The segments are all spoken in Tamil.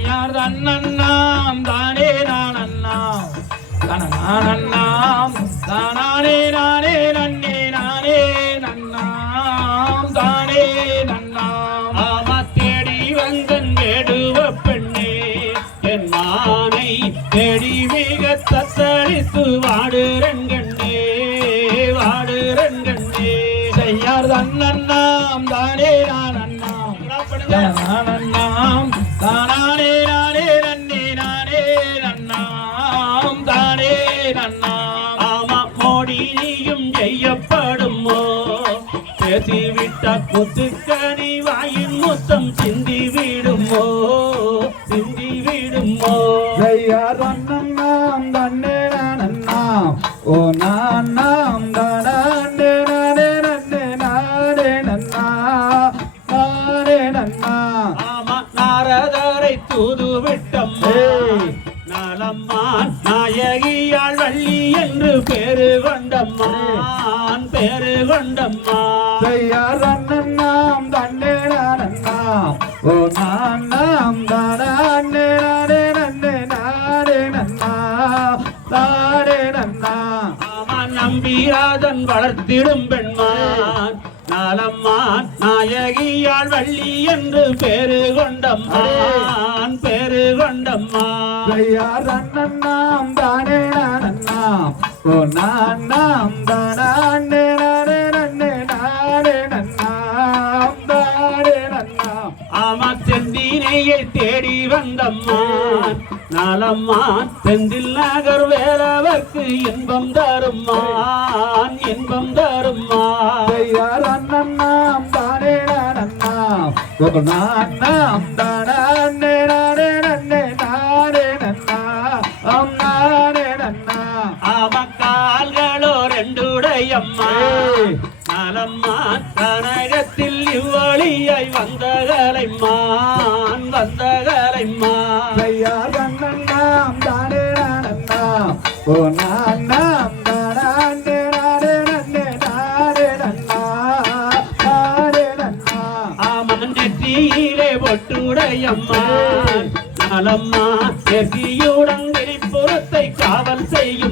யார் தன்னண்ணாம் தானே நான் அண்ணாம் தனநானண்ணாம் தானானே நானே நன்னே நானே நன்னாம் தானே நன்னாம் ஆமா தேடி வந்தன் வேடுவ பெண்ணே. என் மானை தேடி மிக தத்தளித்து செய்யார் தன்னண்ணாம் தானே நான் அண்ணாம் தானானே நானே நன்னே நானே நன்னாம் தானே நன்னாம். ஆமா மோடி நீயும் செய்யப்படுமோ பேசிவிட்ட குத்துக்கனி வாயின் முத்தம் சிந்தி விடுமோ சிந்தி விடுமோ செய்யார் தன்னண்ணாம் தன்னே ஓ நான். நாயகியாள் வள்ளி என்று பேரு கொண்டம்மான் பேரு கொண்டம்மா. செய்யார் அண்ணன்னாம் தன்னே நானண்ணாம் ஓ நான் நாம் தானே நானே நன்னே நானே நன்னா. தானே நன்னா. ஆமா நம்பிராதன் வளர்த்திடும் பெண்மான் நலம்மான் நாயகியாள் வள்ளி என்று பேரு கொண்டம்மான் பேரு கொண்டம்மா செய்யார் அண்ணன்னாம் தானே நானண்ணாம் ஓ நான் நாம் தானே நானே நன்னே நானே நன்னாம் தானே நன்னாம் தேடி வந்தம்மான் நலம்மான் செந்தில் நகர் வேலவர்க்கு இன்பம் தரும்மான் இன்பம் தரும்மான் அண்ணன் நாம் தானே நான் நாம் தானே. நலம்மான் கனகத்தில் இவ்வழியாய் வந்தகலைமான் வந்தகலைமான் செய்யார் அண்ணன்னாம் தானே நானண்ணாம் ஓ நான் நாம் தானே நானே நன்னே நானே நன்னா. நானே நன்னா. ஆமன் நெற்றியிலே பொட்டுடையம்மா நலம்மா நெற்றியுடன் வெளிப்புறத்தை காவல் செய்யும்மான்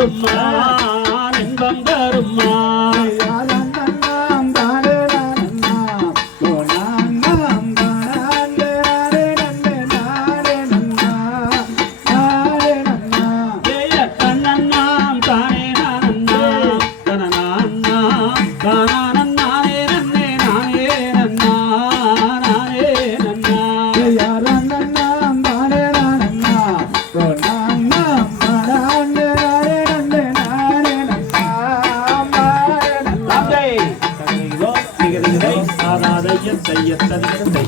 இன்பம் やったりください。